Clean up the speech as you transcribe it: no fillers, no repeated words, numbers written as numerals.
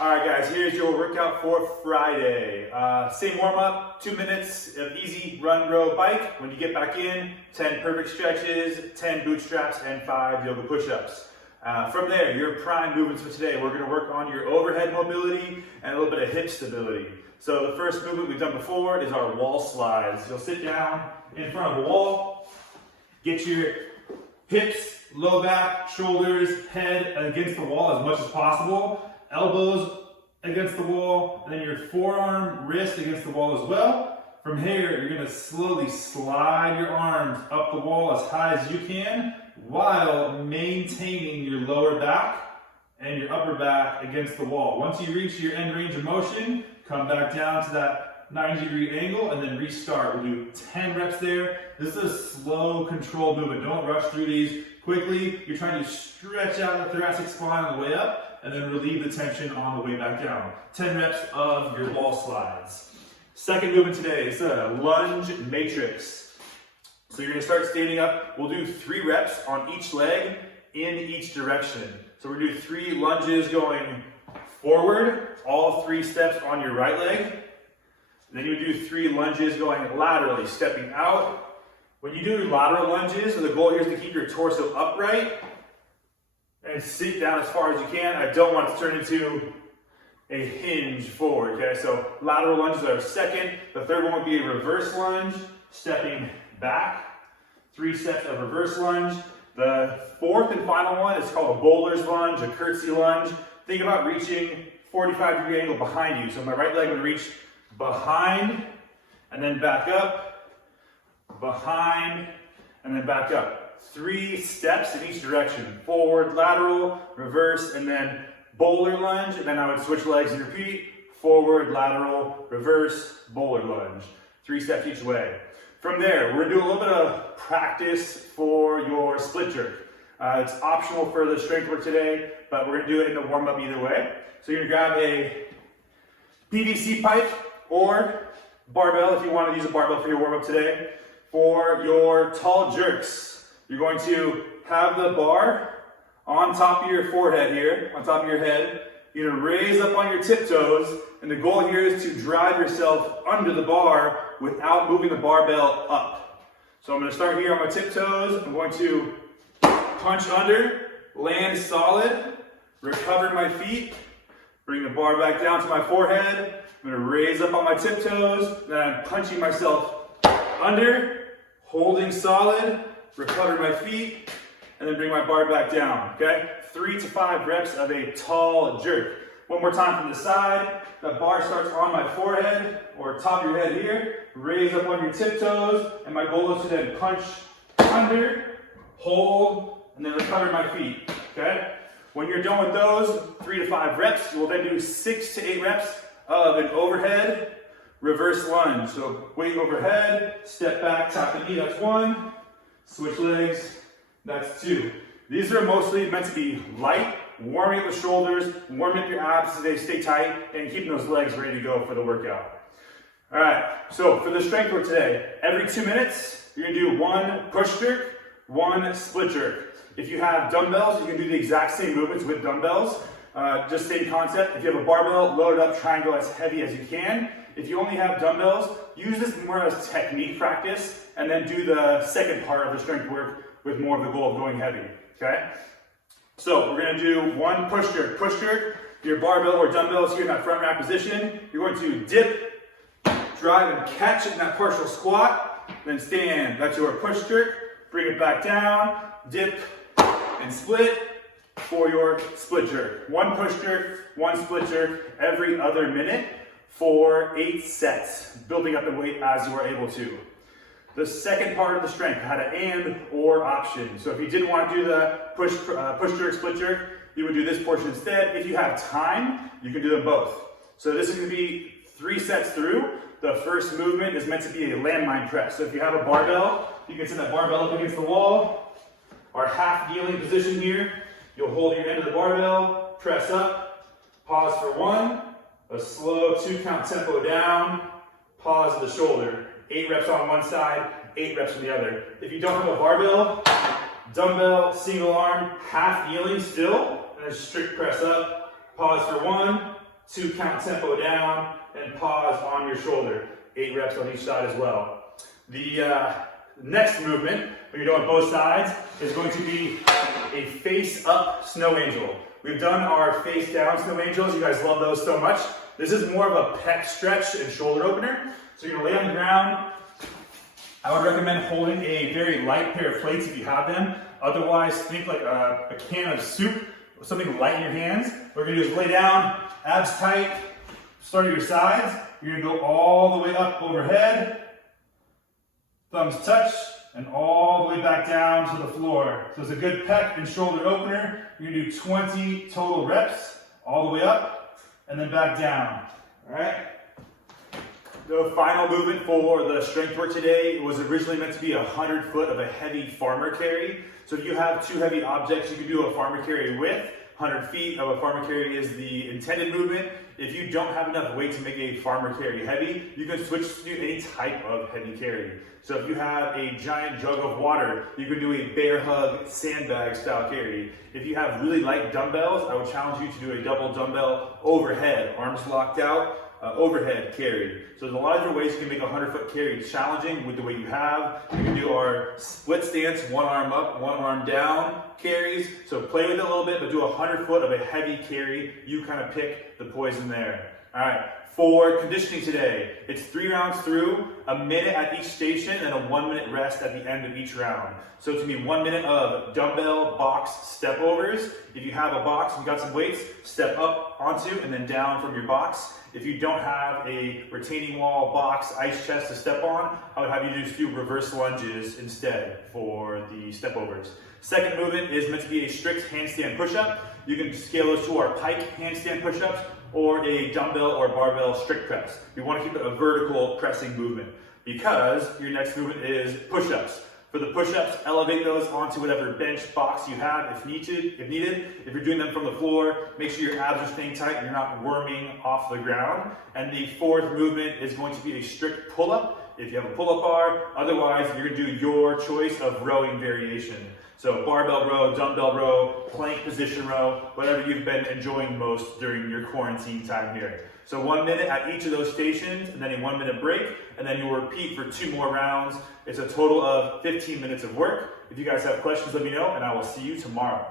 All right, guys, here's your workout for Friday. Same warm-up, 2 minutes of easy run, row, bike. When you get back in, 10 perfect stretches, 10 bootstraps, and 5 yoga push-ups. From there, your prime movements for today, we're gonna work on your overhead mobility and a little bit of hip stability. So the first movement we've done before is our wall slides. You'll sit down in front of a wall, get your hips, low back, shoulders, head against the wall as much as possible. Elbows against the wall, and then your forearm, wrist against the wall as well. From here, you're gonna slowly slide your arms up the wall as high as you can while maintaining your lower back and your upper back against the wall. Once you reach your end range of motion, come back down to that 90-degree angle and then restart. We'll do 10 reps there. This is a slow, controlled movement. Don't rush through these quickly. You're trying to stretch out the thoracic spine on the way up and then relieve the tension on the way back down. 10 reps of your wall slides. Second movement today is a Lunge Matrix. So you're gonna start standing up. We'll do 3 reps on each leg in each direction. So we're gonna do 3 lunges going forward, all 3 steps on your right leg. Then you would do 3 lunges going laterally, stepping out. When you do lateral lunges, so the goal here is to keep your torso upright and sit down as far as you can. I don't want it to turn into a hinge forward, okay? So lateral lunges are second. The third one would be a reverse lunge, stepping back. 3 steps of reverse lunge. The fourth and final one is called a bowler's lunge, a curtsy lunge. Think about reaching 45-degree angle behind you. So my right leg would reach behind and then back up, behind and then back up. 3 steps in each direction, forward, lateral, reverse, and then bowler lunge, and then I would switch legs and repeat, forward, lateral, reverse, bowler lunge. 3 steps each way. From there, we're gonna do a little bit of practice for your split jerk. It's optional for the strength work today, but we're gonna do it in the warm-up either way. So you're gonna grab a PVC pipe or barbell if you want to use a barbell for your warm-up today. For your tall jerks, you're going to have the bar on top of your forehead here, on top of your head. You're gonna raise up on your tiptoes, and the goal here is to drive yourself under the bar without moving the barbell up. So I'm gonna start here on my tiptoes. I'm going to punch under, land solid, recover my feet, bring the bar back down to my forehead. I'm gonna raise up on my tiptoes, then I'm punching myself under, holding solid, recover my feet, and then bring my bar back down, okay? 3 to 5 reps of a tall jerk. One more time from the side. That bar starts on my forehead or top of your head here. Raise up on your tiptoes, and my goal is to then punch under, hold, and then recover my feet, okay? When you're done with those 3 to 5 reps, you will then do 6 to 8 reps of an overhead reverse lunge. So weight overhead, step back, tap the knee, that's 1. Switch legs, that's 2. These are mostly meant to be light, warming up the shoulders, warming up your abs so they stay tight, and keeping those legs ready to go for the workout. All right, so for the strength work today, every 2 minutes, you're gonna do 1 push jerk, 1 split jerk. If you have dumbbells, you can do the exact same movements with dumbbells. Just same concept. If you have a barbell, load it up, try and go as heavy as you can. If you only have dumbbells, use this more as technique practice, and then do the second part of the strength work with more of the goal of going heavy, okay? So we're gonna do 1 push jerk. Push jerk, your barbell or dumbbells here in that front rack position. You're going to dip, drive and catch in that partial squat, then stand. That's your push jerk. Bring it back down, dip and split for your split jerk. 1 push jerk, 1 split jerk every other minute for 8 sets, building up the weight as you are able to. The second part of the strength had an and or option. So if you didn't want to do the push jerk, split jerk, you would do this portion instead. If you have time, you can do them both. So this is going to be 3 sets through. The first movement is meant to be a landmine press. So if you have a barbell, you can set that barbell up against the wall. Our half kneeling position here. You'll hold your end of the barbell, press up, pause for 1, a slow 2 count tempo down, pause the shoulder. 8 reps on one side, 8 reps on the other. If you don't have a barbell, dumbbell, single arm, half kneeling still, and then strict press up, pause for 1, 2 count tempo down, and pause on your shoulder. 8 reps on each side as well. The next movement, when you're doing both sides, is going to be a face up snow angel. We've done our face down snow angels. You guys love those so much. This is more of a pec stretch and shoulder opener. So you're gonna lay on the ground. I would recommend holding a very light pair of plates if you have them. Otherwise, think like a can of soup, or something light in your hands. What we're gonna do is lay down, abs tight, start at your sides. You're gonna go all the way up overhead, thumbs touch, and all the way back down to the floor. So it's a good pec and shoulder opener. You're gonna do 20 total reps, all the way up, and then back down, all right? The final movement for the strength work today was originally meant to be 100 foot of a heavy farmer carry. So if you have 2 heavy objects, you can do a farmer carry with. 100 feet of a farmer carry is the intended movement. If you don't have enough weight to make a farmer carry heavy, you can switch to any type of heavy carry. So if you have a giant jug of water, you can do a bear hug sandbag style carry. If you have really light dumbbells, I would challenge you to do a double dumbbell overhead, arms locked out, overhead carry. So there's a lot of different ways you can make a 100-foot carry challenging with the weight you have. You can do our split stance, 1 arm up, 1 arm down carries. So play with it a little bit, but do 100 foot of a heavy carry. You kind of pick the poison there. All right, for conditioning today, it's 3 rounds through, a minute at each station, and a 1-minute rest at the end of each round. So it's gonna be 1 minute of dumbbell box step-overs. If you have a box and you got some weights, step up onto and then down from your box. If you don't have a retaining wall box ice chest to step on, I would have you just do reverse lunges instead for the step-overs. Second movement is meant to be a strict handstand push-up. You can scale those to our pike handstand push-ups or a dumbbell or barbell strict press. We want to keep it a vertical pressing movement because your next movement is push-ups. For the push-ups, elevate those onto whatever bench box you have if needed. If you're doing them from the floor, make sure your abs are staying tight and you're not worming off the ground. And the fourth movement is going to be a strict pull-up if you have a pull-up bar. Otherwise, you're gonna do your choice of rowing variation. So barbell row, dumbbell row, plank position row, whatever you've been enjoying most during your quarantine time here. So 1 minute at each of those stations, and then a 1-minute break, and then you'll repeat for 2 more rounds. It's a total of 15 minutes of work. If you guys have questions, let me know, and I will see you tomorrow.